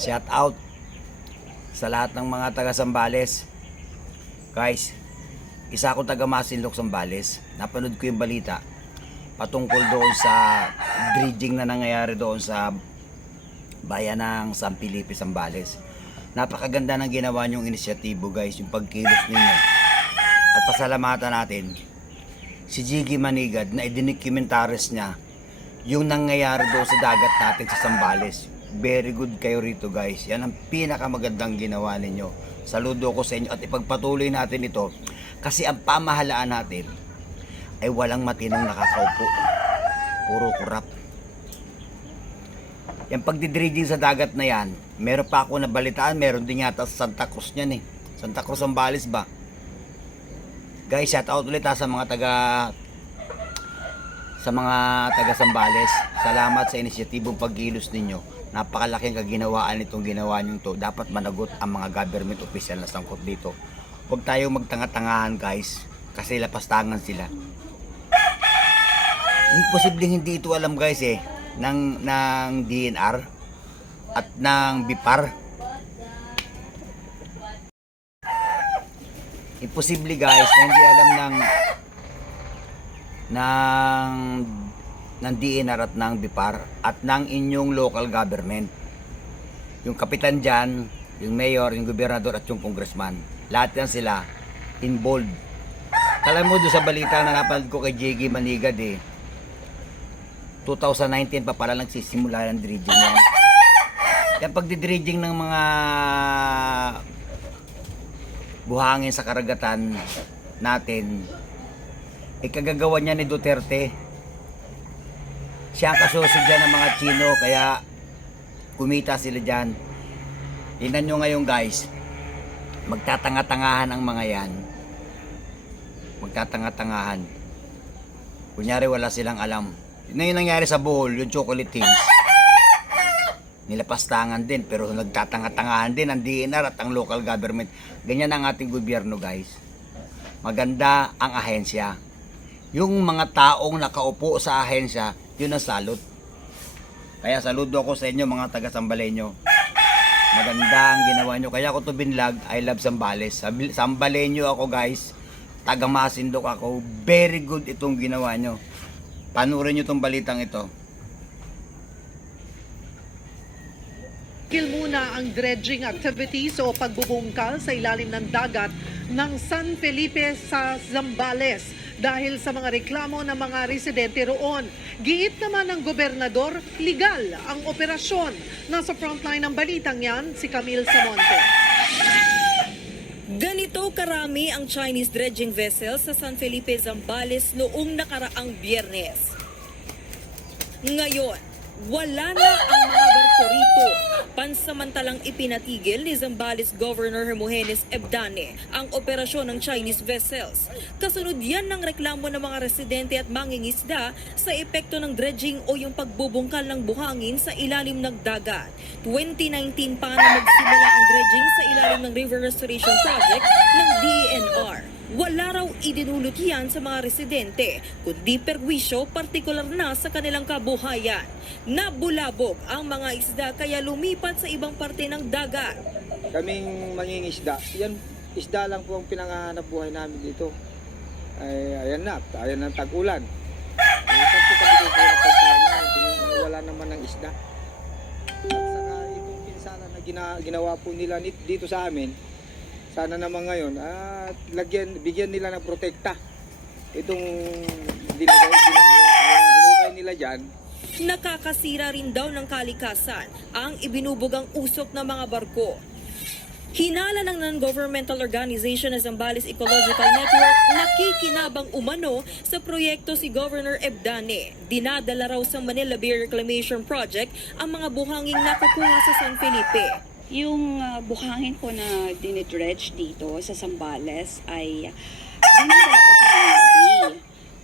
Shout out sa lahat ng mga taga Zambales. Guys, isa akong taga Masinloc, Zambales. Napanood ko yung balita patungkol doon sa dredging na nangyayari doon sa bayan ng San Felipe, Zambales. Napakaganda ng ginawa niyong inisyatibo, guys, yung pagkilos ninyo. At pasalamatan natin si Jiggy Manigad na idinikumentaris niya yung nangyayari doon sa dagat natin sa Zambales. Very good kayo rito, guys. Yan ang pinakamagandang ginawa ninyo. Saludo ko sa inyo at ipagpatuloy natin ito kasi ang pamahalaan natin ay walang matinong nakakaupo. Puro kurap. Yung pagdidredging sa dagat na yan, meron pa ako nabalitaan, meron din yata sa Santa Cruz niyan eh. Santa Cruz, Zambales ba? Guys, shout out ulit sa mga taga Zambales. Salamat sa inisyatibong pagkilos ninyo. Napakalaking kaginawaan itong ginawa nyo to. Dapat managot ang mga government official na sangkot dito. Huwag tayong magtanga-tangahan, guys, kasi lapastangan sila. Imposibleng hindi ito alam, guys, ng DNR at ng BIPAR. Imposible, guys, na hindi alam ng DNR at ng BIPAR at ng inyong local government. Yung kapitan dyan, yung mayor, yung gobernador at yung congressman, lahat yan sila involved. Alam mo doon sa balita na napanood ko kay Jiggy Manigad 2019 pa pala nagsisimula ng dredging yan. Yung pagdidredging ng mga buhangin sa karagatan natin, ikagagawa niya ni Duterte. Siya ang kasusod dyan ng mga Chino, kaya kumita sila dyan. Tingnan nyo ngayon, guys, magtatanga-tangahan ang mga yan. Magtatanga-tangahan. Kunyari wala silang alam. Yun yung nangyari sa Bohol, yung chocolate things. Nilapastangan din, pero nagtatanga-tangahan din ang DNR at ang local government. Ganyan ang ating gobyerno, guys. Maganda ang ahensya. Yung mga taong nakaupo sa ahensya, yun ang salot. Kaya saludo ako sa inyo, mga taga Sambaleño. Maganda ang ginawa nyo. Kaya ako to binlag, I love Zambales. Sambaleño ako, guys. Taga Masinloc ako. Very good itong ginawa nyo. Panurin nyo itong balitang ito. Tigil muna ang dredging activities o pagbubungkal sa ilalim ng dagat ng San Felipe sa Zambales dahil sa mga reklamo ng mga residente roon. Giit naman ng gobernador, legal ang operasyon. Nasa frontline ng balitang yan, si Camille Samonte. Ganito karami ang Chinese dredging vessel sa San Felipe, Zambales noong nakaraang Biyernes. Ngayon, wala na ang mga barko rito. Pansamantalang ipinatigil ni Zambales Governor Hermogenes Ebdane ang operasyon ng Chinese vessels. Kasunod yan ng reklamo ng mga residente at mangingisda sa epekto ng dredging o yung pagbubungkal ng buhangin sa ilalim ng dagat. 2019 pa na magsimula ang dredging sa ilalim ng River Restoration Project ng DENR. Wala raw idinulot yan sa mga residente, kundi perwisyo partikular na sa kanilang kabuhayan. Nabulabog ang mga isda kaya lumipat sa ibang parte ng dagat. Kaming mangingisda, yan isda lang po ang pinangahanap buhay namin dito. Ay, ayan na tag-ulan. Saan po kami dito wala naman ng isda. At saka itong pinsala na ginawa po nila dito sa amin, sana naman ngayon bigyan nila ng protekta itong dinukay nila dyan. Nakakasira rin daw ng kalikasan ang ibinubugang usok ng mga barko. Hinala ng non-governmental organization na Zambales Ecological Network, nakikinabang umano sa proyekto si Governor Ebdane. Dinadala raw sa Manila Bay Reclamation Project ang mga buhanging nakukuha sa San Felipe. Yung buhangin po na dinidredge dito sa Zambales ay dinadala po sa Manila Bay.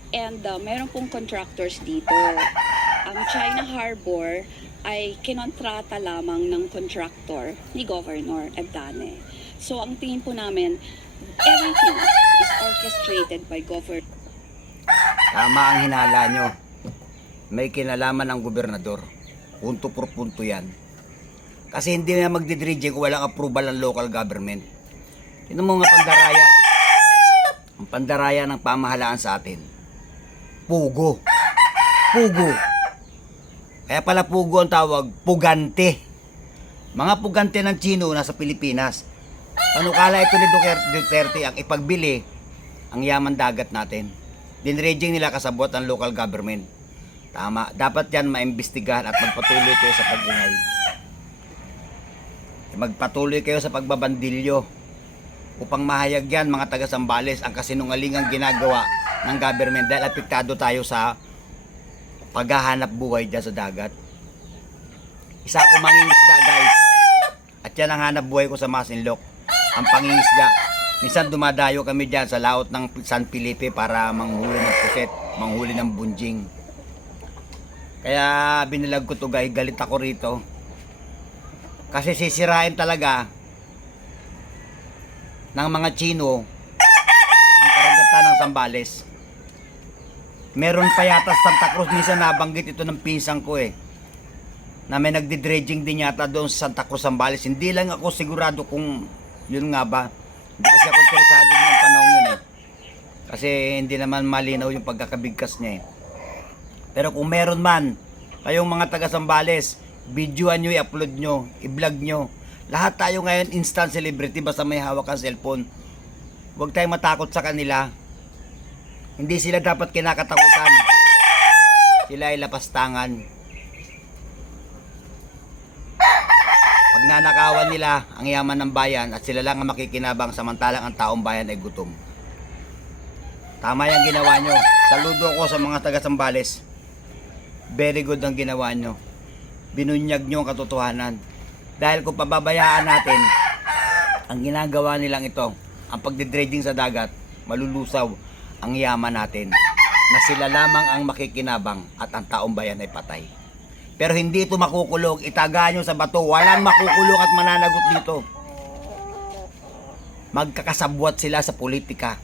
And meron pong contractors dito. Ang China Harbor ay kinontrata lamang ng contractor ni Governor Ebdane. So ang tingin po namin, everything is orchestrated by Governor. Tama ang hinala nyo. May kinalaman ng gobernador. Punto por punto yan. Kasi hindi na magdidredging kung walang approval ng local government. Yun ang mga pandaraya. Ang pandaraya ng pamahalaan sa atin. Pugo. Pugo. Kaya pala pugo ang tawag, pugante. Mga pugante ng Chino nasa Pilipinas. Panukala ito ni Duterte ang ipagbili ang yaman dagat natin. Dinredging nila kasabot ang local government. Tama, dapat yan maimbestigahan at magpatuloy kayo sa pag-ingay. Magpatuloy kayo sa pagbabandilyo upang mahayag yan mga taga Zambales ang kasinungalingang ginagawa ng government dahil apektado tayo sa paghahanap buhay dyan sa dagat. Isa ako mangingisda guys at yan ang hanap buhay ko sa Masinloc, ang pangingisda. Minsan dumadayo kami dyan sa laot ng San Felipe para manghuli ng puset, manghuli ng bunjing. Kaya binilag ko to guys, galit ako rito. Kasi sisirain talaga ng mga Chino ang karagatan ng Zambales. Meron pa yata sa Santa Cruz, minsan nabanggit ito ng pinsang ko na may nagdi-dredging din yata doon sa Santa Cruz, Zambales. Hindi lang ako sigurado kung yun nga ba. Hindi kasi ako interesado ng panahon yun Kasi hindi naman malinaw yung pagkakabigkas niya Pero kung meron man, kayong mga taga Zambales, videoan nyo, i-upload nyo, i-vlog nyo. Lahat tayo ngayon instant celebrity basta may hawak ang cellphone. Huwag tayong matakot sa kanila. Hindi sila dapat kinakatakutan. Sila ay lapastangan. Pag nanakawan nila ang yaman ng bayan at sila lang ang makikinabang samantalang ang taong bayan ay gutom. Tama yung ginawa nyo. Saludo ko sa mga taga Zambales. Very good ang ginawa nyo. Binunyag nyo ang katotohanan. Dahil kung pababayaan natin ang ginagawa nilang ito, ang pagdidredging sa dagat, malulusaw ang yaman natin na sila lamang ang makikinabang at ang taong bayan ay patay. Pero hindi ito makukulong. Itaga nyo sa bato. Walang makukulong at mananagot dito. Magkakasabwat sila sa politika.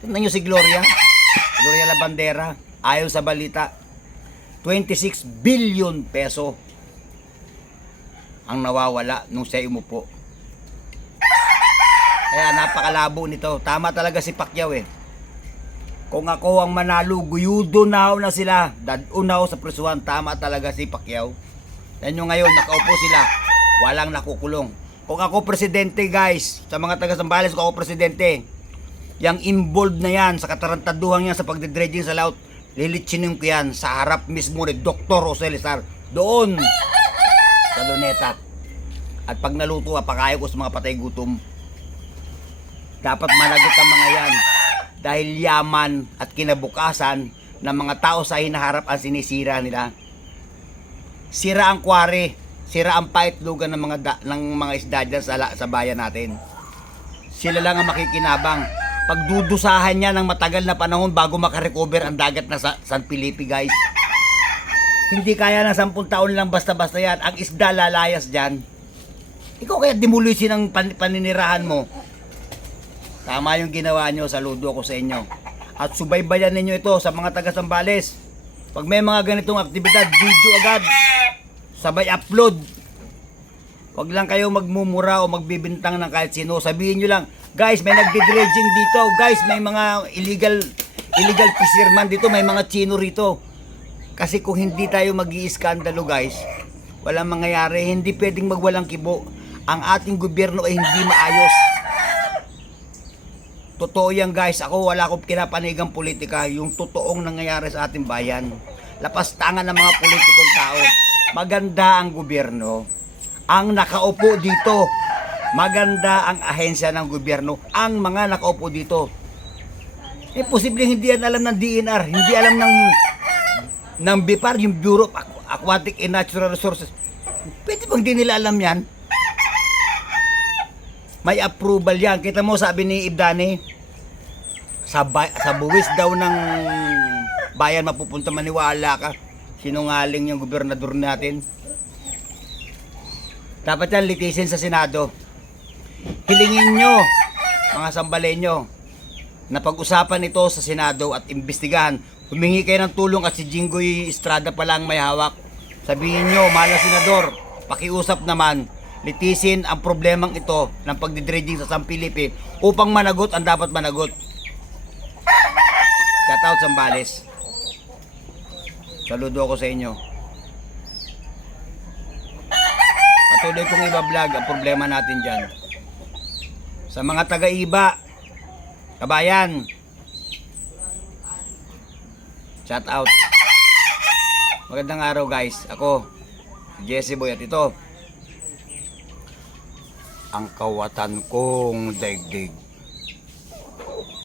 Tignan nyo si Gloria Labandera, ayon sa balita 26 billion peso ang nawawala nung siya umupo. Kaya napakalabo nito. Tama talaga si Pacquiao Kung ako ang manalo, guyudo na sila. Dadunaw sa presuhan. Tama talaga si Pacquiao. Yan yung ngayon, nakaupo sila. Walang nakukulong. Kung ako presidente guys, sa mga taga Zambales, kung ako presidente, yung involved na yan sa katarantaduhan yan sa pagdidredging sa laut, lilitsinin ko yan sa harap mismo ni Dr. Jose Lizar doon sa Luneta. At pag naluto, pakayo ko sa mga patay gutom. Dapat managot ang mga yan dahil yaman at kinabukasan ng mga tao sa hinaharap ang sinisira nila. Sira ang kware, sira ang paitlugan ng mga isda dyan sa bayan natin. Sila lang ang makikinabang. Pagdudusahan niya ng matagal na panahon bago makarecover ang dagat na San Felipe guys. Hindi kaya ng 10 taon lang basta-basta yan. Ang isda lalayas dyan. Ikaw kaya demolisin ang paninirahan mo. Tama yung ginawa nyo, saludo ako sa inyo. At subaybayan ninyo ito sa mga taga Zambales. Pag may mga ganitong aktibidad, video agad. Sabay upload. Huwag lang kayo magmumura o magbibintang ng kahit sino. Sabihin nyo lang, guys, may nagdi-dredging dito. Guys, may mga illegal fisherman dito. May mga Chino rito. Kasi kung hindi tayo mag-iiskandalo guys, walang mangyayari. Hindi pwedeng magwalang kibo. Ang ating gobyerno ay hindi maayos. Totoo yan guys. Ako wala akong kinapanigang politika. Yung totoong nangyayari sa ating bayan. Lapastangan ng mga politikong tao. Maganda ang gobyerno. Ang nakaupo dito. Maganda ang ahensya ng gobyerno. Ang mga nakaupo dito. Posibleng hindi yan alam ng DNR. Hindi alam ng BIPAR, yung Bureau of Aquatic and Natural Resources. Pwede bang di nila alam yan? May approval yan. Kita mo, sabi ni Ibdani, sa buwis daw ng bayan mapupunta, maniwala ka. Sinungaling yung gobernador natin. Dapat yan litisin sa Senado. Hilingin nyo, mga Sambalenyo, na pag-usapan ito sa Senado at imbestigahan. Humingi kayo ng tulong at si Jinggoy Estrada pa lang may hawak. Sabihin nyo, mahal na senador, pakiusap naman, litisin ang problemang ito ng pagdidredging sa San Felipe upang managot ang dapat managot. Shout out Zambales. Saludo ako sa inyo. Patuloy kong iba-vlog ang problema natin dyan. Sa mga taga-iba, kabayan, shout out. Magandang araw guys. Ako, si Jesse Boy at ito ang kawatan kong daigdig.